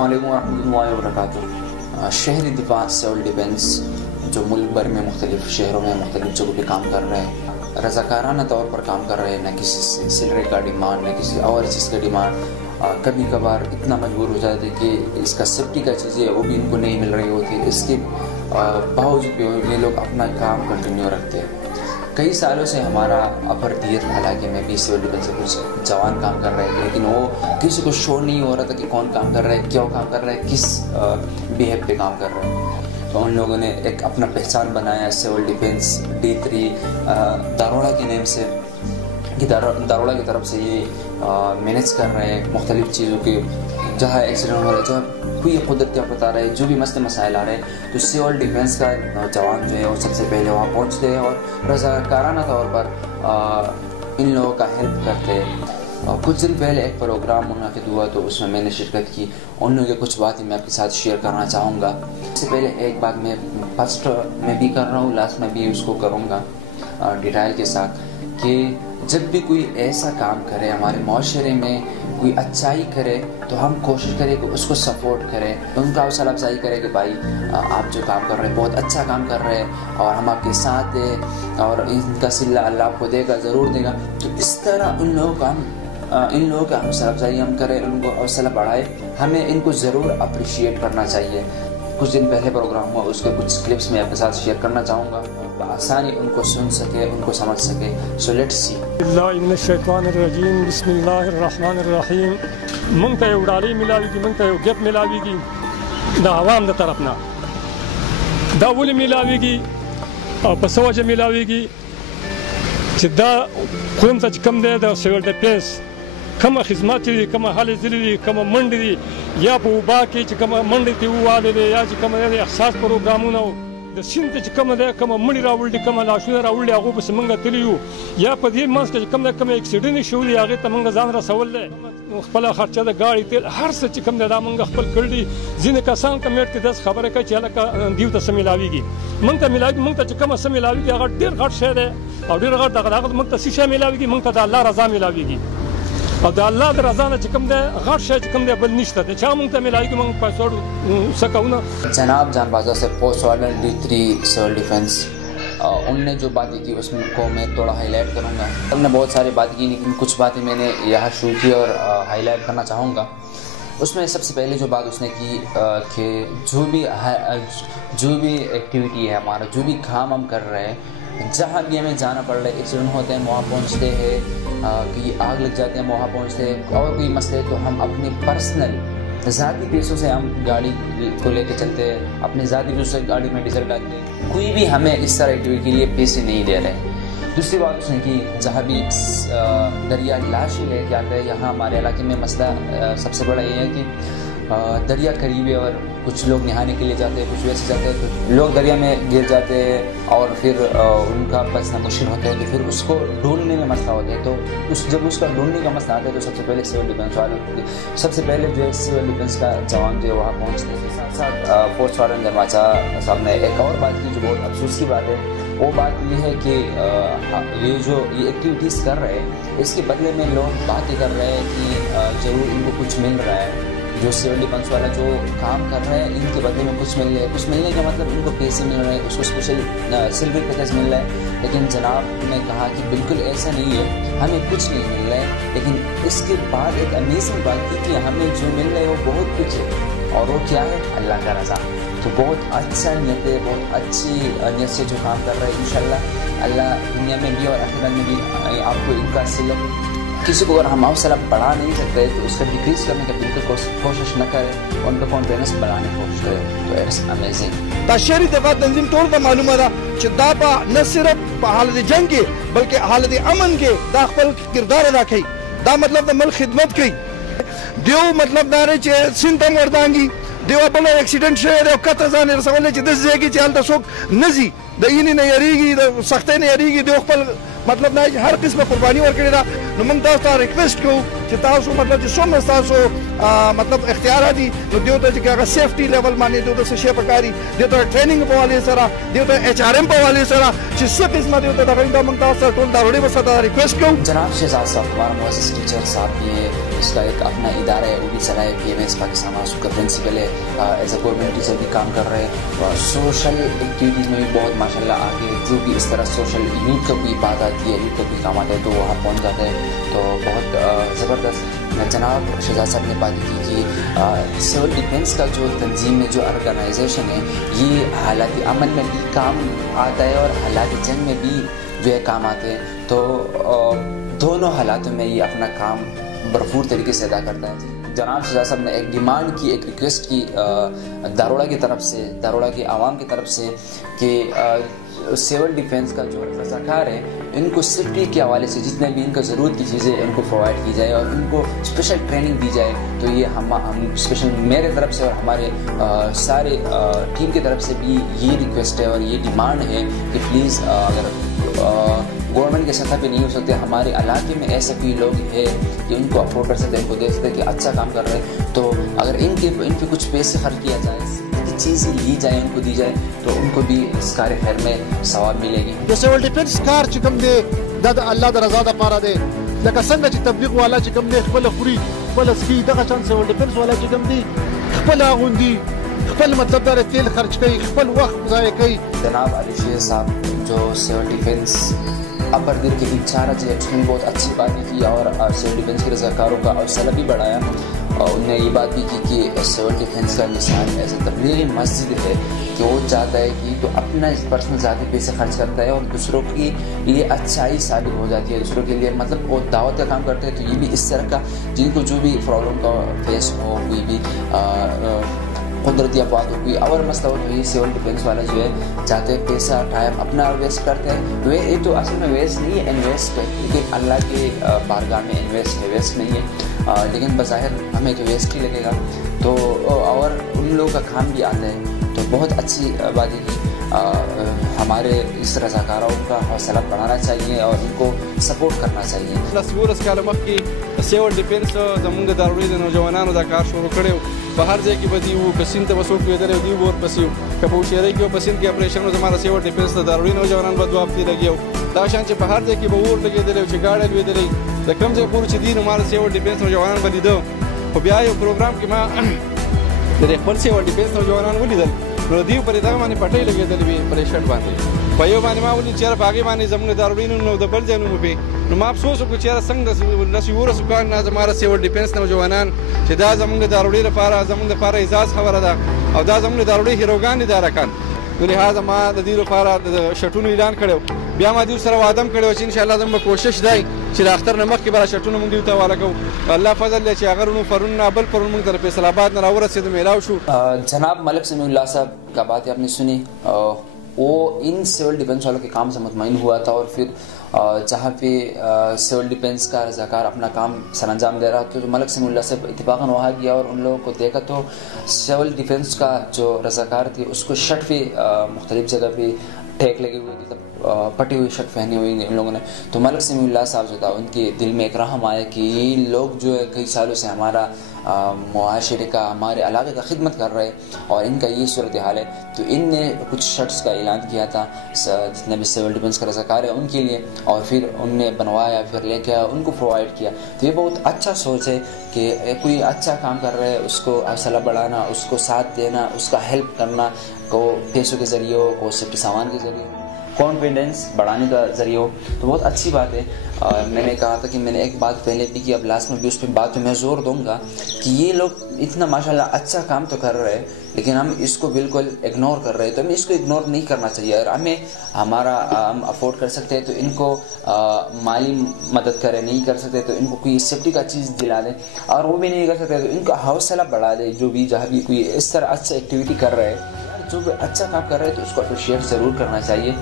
السلام علیکم ورحمۃ اللہ وبرکاتہ۔ شہری دفاع سول ڈیفینس جو ملک بھر میں مختلف شہروں میں مختلف جگہوں پہ کام کر رہے ہیں، رضاکارانہ طور پر کام کر رہے ہیں، نہ کسی سیلری کا ڈیمانڈ نہ کسی اور چیز کا ڈیمانڈ۔ کبھی کبھار اتنا مجبور ہو جاتے کہ اس کا سیفٹی کا چیزیں وہ بھی ان کو نہیں مل رہی ہوتی، اس کے باوجود بھی یہ لوگ اپنا کام کنٹینیو رکھتے ہیں۔ کئی سالوں سے ہمارا اپر دیت علاقے میں بھی سول ڈیفینس سے کچھ جوان کام کر رہے تھے، لیکن وہ کسی کو شو نہیں ہو رہا تھا کہ کون کام کر رہا ہے، کیوں کام کر رہا ہے، کس بیہیو پہ کام کر رہا ہے۔ تو ان لوگوں نے ایک اپنا پہچان بنایا سول ڈیفینس D3 داروڑا کے نیم سے، کہ داروڑا کی طرف سے یہ مینیج کر رہے ہیں مختلف چیزوں کے، جہاں ایکسیڈنٹ ہو رہا ہے، جہاں کوئی قدرتی آفت آ رہا ہے، جو بھی مسائل آ رہے ہیں، تو سول ڈیفینس کا جوان جو ہے وہ سب سے پہلے وہاں پہنچتے ہیں اور رضاکارانہ طور پر ان لوگوں کا ہیلپ کرتے ہیں۔ کچھ دن پہلے ایک پروگرام منعقد ہوا تو اس میں میں نے شرکت کی، ان لوگوں کی کچھ باتیں میں آپ کے ساتھ شیئر کرنا چاہوں گا۔ اس سے پہلے ایک بات میں فرسٹ میں بھی کر رہا ہوں، لاسٹ میں بھی اس کو کروں گا ڈیٹیل کے ساتھ، کہ جب بھی کوئی ایسا کام کرے ہمارے معاشرے میں، کوئی اچھائی کرے تو ہم کوشش کریں کہ اس کو سپورٹ کریں، ان کا حوصلہ افزائی کریں کہ بھائی آپ جو کام کر رہے ہیں بہت اچھا کام کر رہے ہیں اور ہم آپ کے ساتھ ہیں اور ان کا صلہ اللہ آپ کو دے گا، ضرور دے گا۔ تو اس طرح ان لوگوں کا حوصلہ افزائی ہم کریں، ان کو حوصلہ بڑھائے، ہمیں ان کو ضرور اپریشیٹ کرنا چاہیے۔ کچھ دن پہلے پروگرام ہوا، اس کے کچھ کلپس میں آپ کے ساتھ شیئر کرنا چاہوں گا، بآسانی ان کو سن سکے، ان کو سمجھ سکے۔ So let's see. اللہ من الشیطان الرجیم، بسم اللہ الرحمن الرحیم۔ منگتا ہے اڑالی ملاوی کی، منگتا ہے گپ ملاوی کی دا عوام دا طرفنا، دا ولی ملاوی کی اور پسوجہ ملاوی کی چې دا قوم ته چې کم دی د سیول ډیفینس کومه خدمات دي، کومه هلې ځلې دي، کومه منډې دي، یا په وبا کې چې کومه منډې دې ووالې دی، یا چې کومه د احساس پروګرامونه د سیند ته چې کومه دی، کومه مړي راوړي، کومه لاشونه راوړي، هغو پسې موږ تللي یو، یا په دې منځ کې چې کوم دی کومه اکسیډنټ یې شوي دي هغې ته موږ ځان رسول دی، خپله خرچه د ګاډي تیل هر څه چې کوم دی دا موږ خپل کړي دي۔ ځینې کسان کمیټ کې داسې خبره کوي چې هلکه دیو ته څه میلاویږي، موږ ته میلاویږي، موږ ته چې کومه څه میلاویږي هغه ډېر غټ شی دی او ډېر غټ هغه موږ ته څه شی میلاویږي، موږ ته د الله رضا میلاویږي، او د الله د رضا نه چې کوم دی غټ شی چې کوم دی بل نشته دی، چا موږ ته میلاویږي موږ پیسو څه کوو نه۔ جناب جان بازار سے post warden D3 civil defence, ان نے جو باتیں کی اس کو میں تھوڑا ہائی لائٹ کروں گا۔ ہم نے بہت ساری باتیں کی لیکن کچھ باتیں میں نے یہاں شروع کی اور ہائی لائٹ کرنا چاہوں گا۔ اس میں سب سے پہلے جو بات اس نے کی کہ جو بھی ایکٹیویٹی ہے ہمارا، جو بھی کام ہم کر رہے ہیں، جہاں بھی ہمیں جانا پڑ رہا ہے، ایکسیڈنٹ ہوتے ہیں وہاں پہنچتے ہیں، کہ آگ لگ جاتے ہیں وہاں پہنچتے ہیں، اور کوئی مسئلے تو ہم اپنے پرسنل ذاتی پیسوں سے ہم گاڑی کو لے کے چلتے ہیں، اپنے ذاتی پیسوں سے گاڑی میں ڈیزل ڈالتے ہیں، کوئی بھی ہمیں اس طرح ایکٹیویٹی کے لیے پیسے نہیں دے رہے۔ دوسری بات اس نے کی جہاں بھی دریا لاشیں لے کے آتے ہیں، یہاں ہمارے علاقے میں مسئلہ سب سے بڑا یہ ہے کہ دریا قریب ہے اور کچھ لوگ نہانے کے لیے جاتے ہیں، کچھ ویسے جاتے ہیں، تو لوگ دریا میں گر جاتے ہیں اور پھر ان کا بچنا مشکل ہوتا ہے، تو پھر اس کو ڈھونڈنے میں مسئلہ ہوتا ہے۔ تو جب اس کا ڈھونڈنے کا مسئلہ آتا ہے تو سب سے پہلے سول ڈیفینس والے، سب سے پہلے جو ہے سول ڈیفینس کا جوان جو ہے وہاں پہنچتے ہیں۔ ساتھ ساتھ پوسٹ وارڈن جرماچا صاحب نے ایک اور بات کی جو بہت افسوس کی بات ہے، وہ بات یہ ہے کہ یہ ایکٹیویٹیز کر رہے ہیں، اس کے بدلے میں لوگ باتیں کر رہے ہیں کہ ضرور ان کو کچھ مل رہا ہے، جو سول ڈیفینس والا جو کام کر رہے ہیں ان کے بدلے میں کچھ مل رہا ہے، کچھ ملنے کا مطلب ان کو پیسے مل رہے ہیں، اس کو اسپیشل سیلری پیکیج مل رہا ہے، لیکن جناب نے کہا کہ بالکل ایسا نہیں ہے، ہمیں کچھ نہیں مل رہا ہے، لیکن اس کے بعد ایک امیزنگ بات کی کہ ہمیں جو مل رہا ہے وہ بہت کچھ ہے، اور وہ کیا ہے؟ اللہ کا رضا۔ تو بہت اچھا نیت ہے، بہت اچھی نیت سے جو کام کر رہے ہیں، انشاءاللہ اللہ دنیا میں بھی اور آخرت میں بھی آپ کو ان کا صلہ۔ کسی کو اگر ہم حوصلہ بڑھا نہیں سکتے تو اس کا ڈیکریز کرنے کا بالکل کوشش نہ کریں، ان کا کانفیڈنس بڑھانے کی کوشش کریں، تو اٹس امیزنگ۔ دا شہری دفاع تنظیم ټول ته معلومه ده چې دا په نه صرف په حالت جنگ کې بلکې حالت امن کې دا خپل کردار ادا کوي، دا مطلب د ملک خدمت کوي۔ دیو مطلب دا دی چې سیند ته وردانګي، دیو بل ایکسیډنټ شوی دی او کته ځان رسولی چې داسې ځای کې چې هلته څوک نه ځي، د اینې نه یریږي، د سختۍ نه یریږي، دیو خپل مطلب دا هر قسمه قرباني ورکړې ده۔ نو موږ تاسو ته ریکویسټ کوو چې تاسو مطلب چې څومره ستاسو مطلب اختیارات دي نو دیو ته چې هغه سیفټي لیول باندې دیو ته څه شی پکاري، دیو ته ټریننګ په حوالې سره، دیو ته HRM په حوالې سره چې څه قسمه دیو ته دغه موږ تاسو ته ټول دا وړي ورسره ریکویسټ کوو۔ جناب شہزاد صاحب ہمارا معزز ٹیچر صاحب، یہ اس کا ایک اپنا ادارہ ہے وہ بھی چلا ہے PMS پاکستان، اس کا پرنسپل ہے، ایز اے گورنمنٹ ٹیچر بھی کام کر رہے ہیں، سوشل ایکٹیویٹیز میں بھی بہت ماشاءاللہ آگے، جو بھی اس طرح سوشل یوتھ کو بھی بات آتی ہے، یوتھ کو بھی کام آتا ہے تو وہاں پہنچ جاتے ہیں، تو بہت زبردست۔ جناب شہزاد صاحب نے بات کی کہ سول ڈیفینس کا جو تنظیم ہے، جو آرگنائزیشن ہے، یہ حالات امن میں بھی کام آتا ہے اور حالات جنگ میں بھی جو ہے کام آتے ہیں، تو دونوں حالاتوں میں یہ اپنا کام بھرپور طریقے سے ادا کرتا ہے۔ جناب شہزاد صاحب نے ایک ڈیمانڈ کی، ایک ریکویسٹ کی داروڑا کی طرف سے، داروڑا کے عوام کی طرف سے، کہ سول ڈیفینس کا جو رضاکار ہے ان کو سیفٹی کے حوالے سے جتنے بھی ان کو ضرورت کی چیزیں ان کو پرووائڈ کی جائے اور ان کو اسپیشل ٹریننگ دی جائے۔ تو یہ ہم اسپیشل میرے طرف سے اور ہمارے سارے ٹیم کی طرف سے بھی یہ ریکویسٹ ہے اور یہ ڈیمانڈ ہے کہ پلیز اگر گورنمنٹ کے سطح پہ نہیں ہو سکتے، ہمارے علاقے میں ایسے بھی لوگ ہیں کہ ان کو افورڈ کر سکتے ہیں، ان کو دیکھ سکتے ہیں کہ اچھا کام کر رہے ہیں، تو اگر ان پہ کچھ پیسے خرچ کیا جائے، چیزیں لی جائے، ان کو دی جائے، تو ان کو بھی اس کار خیر میں ثواب ملے گی۔ جو سیول ڈیفینس کار چې کوم دی دا د الله د رضا دپاره دی، لکه څنګه چې تبلیغ والا چې کوم دی خپله خوري خپله څکي، دغه شان سیول ډیفینس والا چې کوم دی خپل اغوندي، خپل مطلب دا تیل خرچ کوي، خپل وخت ضایع کوي۔ جناب علی شیر صاحب جو سیول ڈیفینس اپر دل کے انچارج ہے، اس نے بہت اچھی باتیں کی اور سیول ڈیفینس کے رضاکاروں کا حوصلہ بھی بڑھایا، اور انہوں نے یہ بات بھی کی کہ سیول ڈیفینس کا مثال ایسے تبلیغی مسجد ہے کہ وہ چاہتا ہے کہ تو اپنا پرسنل ذاتی پیسے خرچ کرتا ہے اور دوسروں کے لیے اچھائی ثابت ہو جاتی ہے، دوسروں کے لیے مطلب وہ دعوت کا کام کرتے ہیں، تو یہ بھی اس طرح کا جن کو جو بھی پرابلم کا فیس ہو، کوئی بھی قدرتی افات ہو، کوئی اور مسئلہ ہو، تو یہ سیول ڈیفینس والا جو ہے چاہتے ہیں پیسہ ٹائم اپنا ویسٹ کرتے ہیں، یہ تو اصل میں ویسٹ نہیں ہے، انویسٹ ہے، لیکن اللہ کے بارگاہ میں انویسٹ ہے، ویسٹ نہیں ہے، لیکن بظاہر ہمیں تو ویسٹ ہی لگے گا، تو اور ان لوگوں کا کام بھی آتا ہے، تو بہت اچھی بات ہے کہ ہمارے اس رضاکاروں کا حوصلہ بڑھانا چاہیے اور ان کو سپورٹ کرنا چاہیے۔ لس کاله مخکې سیول ډیفینس زموږ د داروړې د نوجوانانو دا کار شروع کړی و، په هر ځای کې به دي وو، که سیند ته به څوک لوېدلی و دوی به ورپسې وو، که په هوښیارۍ کې به په سیند کې اپریشن و، زما د سیول ډیفینس د داروړې نوجوانان به 2 هفتې لګیا وو، دا شان چې په هر ځای کې به اور لګېدلی و، چې ګاډی لوېدلی، د کوم ځای پورې چې دي نو ما د سیول ډیفینس نوجوانان به لیده، خو بیا یو پروګرام کې ما د خپل سیول ډیفینس نوجوانان ولیدل، نو دوی پرې دغه باندې پټۍ لګېدلې وې په ریشټ باندې، په یو باندې ما ولید چې یاره په هغې باندې زموږ د داروړې نوم نو د بل ځای نوم وپې، نو ما افسوس وکړو چې یاره څنګه داسې 11 کال نه زما د سیول ډیفینس نوجوانان چې دا زموږ د داروړې لپاره زموږ لپاره اعزاز خبره ده او دا زموږ د داروړې هیروګان دي دا رکان، نو لهذا ما د دې لپاره د شټونو اعلان کړی، بیا ما دوی سره وعده هم کړی و چې انشاءالله زموږ به کوشش دی چې د اختر نه مخکې به شټونه موږ دوی ته حواله کوو، الله فضل دی چې هغه رونو پرون نه بل پرون موږ ته د فیصل آباد نه راورسېدو میلاو شو۔ جناب ملک سمیع اللہ صاحب کا بات آپ نے سنی، وہ ان سیول ڈیفینس والوں کے کام سے مطمئن ہوا تھا، اور پھر جہاں پہ سیول ڈیفینس کا رضاکار اپنا کام سر انجام دے رہا تھا تو ملک سمیع اللہ صاحب اتفاقاً وہاں گیا اور ان لوگوں کو دیکھا تو سیول ڈیفینس کا جو رضاکار تھے اس کو شرٹ پہ مختلف جگہ پہ ٹیک لگے ہوئے تھے، پٹی ہوئی شرٹ پہنی ہوئی ان لوگوں نے، تو ملک سمیع اللہ صاحب جو تھا ان کے دل میں ایک رحم آیا کہ یہ لوگ جو ہے کئی سالوں سے ہمارا معاشرے کا، ہمارے علاقے کا خدمت کر رہے اور ان کا یہ صورتحال ہے، تو ان نے کچھ شرٹس کا اعلان کیا تھا جتنے بھی سیول ڈیفینس کا رضاکار ہے ان کے لیے، اور پھر ان نے بنوایا، پھر لے کے ان کو پرووائڈ کیا، تو یہ بہت اچھا سوچ ہے کہ کوئی اچھا کام کر رہے ہے اس کو حوصلہ بڑھانا، اس کو ساتھ دینا، اس کا ہیلپ کرنا، کو پیسوں کے ذریعے ہو، کو سیفٹی سامان کے ذریعے ہو، کانفیڈنس بڑھانے کا ذریعہ ہو، تو بہت اچھی بات ہے۔ میں نے کہا تھا کہ میں نے ایک بات پہلے بھی کی، اب لاسٹ میں بھی اس پہ بات پہ میں زور دوں گا کہ یہ لوگ اتنا ماشاءاللہ اچھا کام تو کر رہے ہیں لیکن ہم اس کو بالکل اگنور کر رہے ہیں، تو ہمیں اس کو اگنور نہیں کرنا چاہیے، اگر ہم افورڈ کر سکتے ہیں تو ان کو مالی مدد کریں، نہیں کر سکتے تو ان کو کوئی سیفٹی کا چیز دلا دیں، اور وہ بھی نہیں کر سکتے تو ان کا حوصلہ بڑھا دیں، جو بھی جہاں بھی کوئی اس طرح اچھا ایکٹیویٹی کر رہے ہیں، جو بھی اچھا کام کر رہے ہیں تو اس کو اپریشیٹ ضرور کرنا چاہیے۔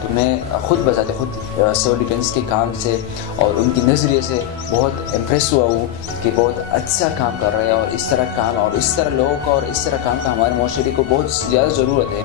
تو میں خود بذات خود سیول ڈیفینس کے کام سے اور ان کی نظریے سے بہت امپریس ہوا ہوں کہ بہت اچھا کام کر رہے ہیں، اور اس طرح کام اور اس طرح لوگوں کا اور اس طرح کام کا ہمارے معاشرے کو بہت زیادہ ضرورت ہے۔